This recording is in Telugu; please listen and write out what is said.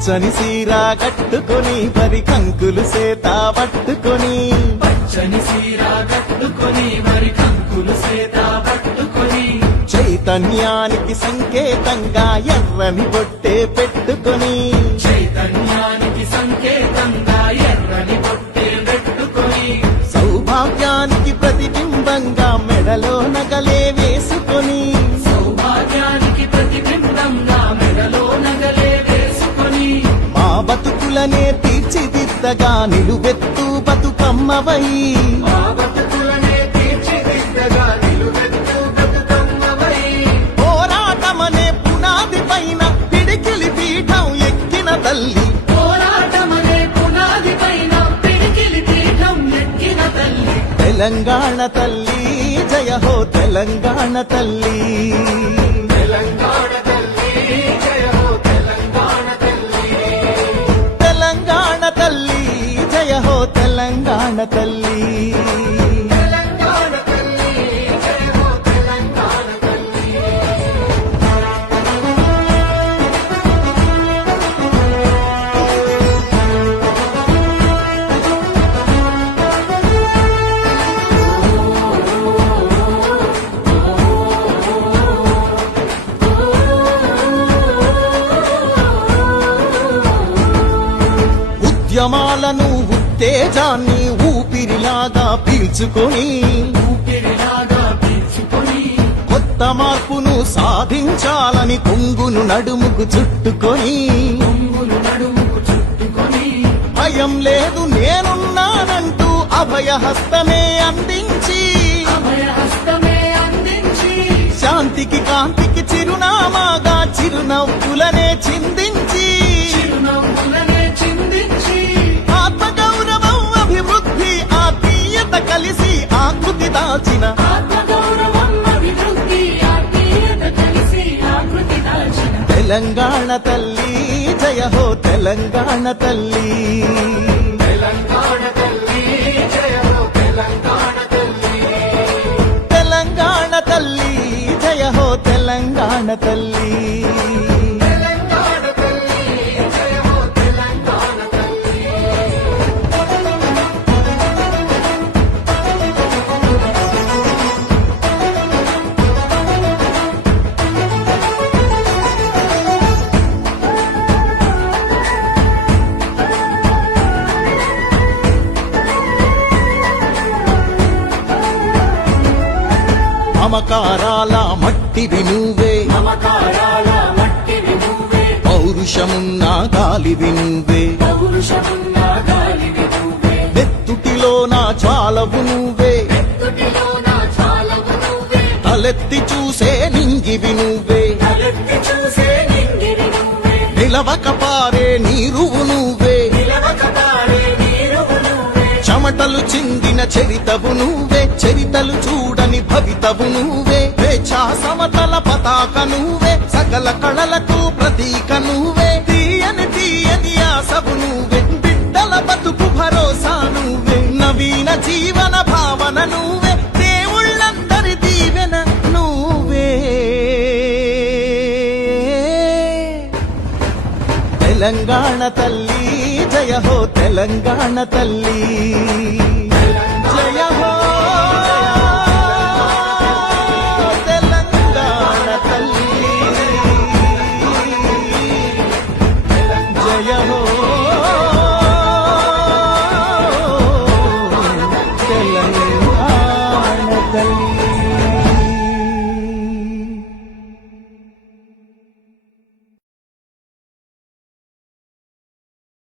పచ్చని సీర కట్టుకొని పరి కంకులు సేత పట్టుకొని. పచ్చని సీర కట్టుకొని మరి కంకులు సేత పట్టుకొని. చైతన్యానికి సంకేతంగా ఎర్రని బొట్టే పెట్టుకొని. తీర్చిదిద్దగా నిలువెత్తు బతుకమ్మవై. పోరాటమనే పునాది పైన పిడికిలి పీఠం ఎక్కిన తల్లి. తెలంగాణ తల్లి జయ హో తెలంగాణ తల్లి. తెలంగాణ తల్లి జయ తల్లి ఉద్యమాలను ఉత్తేజాన్ని ఊపిరిలాగా పీల్చుకొని ఊపిరిలాగా పీల్చుకొని కొత్త మార్పును సాధించాలని కొంగును నడుముకు చుట్టుకొని భయం లేదు నేనున్నానంటూ అభయహస్తమే అందించి శాంతికి కాంతికి చిరునామాగా చిరునవ్వులనే చిందించి ఆకృతి దాచిన. దాచిన తెలంగాణ తల్లి జయ హో తెలంగాణ తల్లి తెలంగాణ తల్లి జయ హో తెలంగాణ తల్లి. తెలంగాణ తల్లి జయ హో తెలంగాణ తల్లి. మమకారాల మట్టివి నువ్వే. పౌరుషమున్న గాలివి నువ్వే. నెత్తుటిలో నా చాలవు నువ్వే. తలెత్తి చూసే నింగివి నువ్వే. నిలవక పారే నీరువు నువ్వే. చెమటలు చిందిన చరితవు నువ్వే. చరితలు చూడని కవితవు నువ్వే వేచా సమతల పతాక నువ్వే సకల కళలకు ప్రతీక నువ్వే. తీయని తీయని ఆసవు నువ్వే బిడ్డల బతుకు భరోసా నువ్వే. నవీన జీవన భావన నువ్వే దేవుళ్ళందరి దీవెన నువ్వే. తెలంగాణ తల్లి జయ హో తెలంగాణ తల్లి. జయ హో जय हो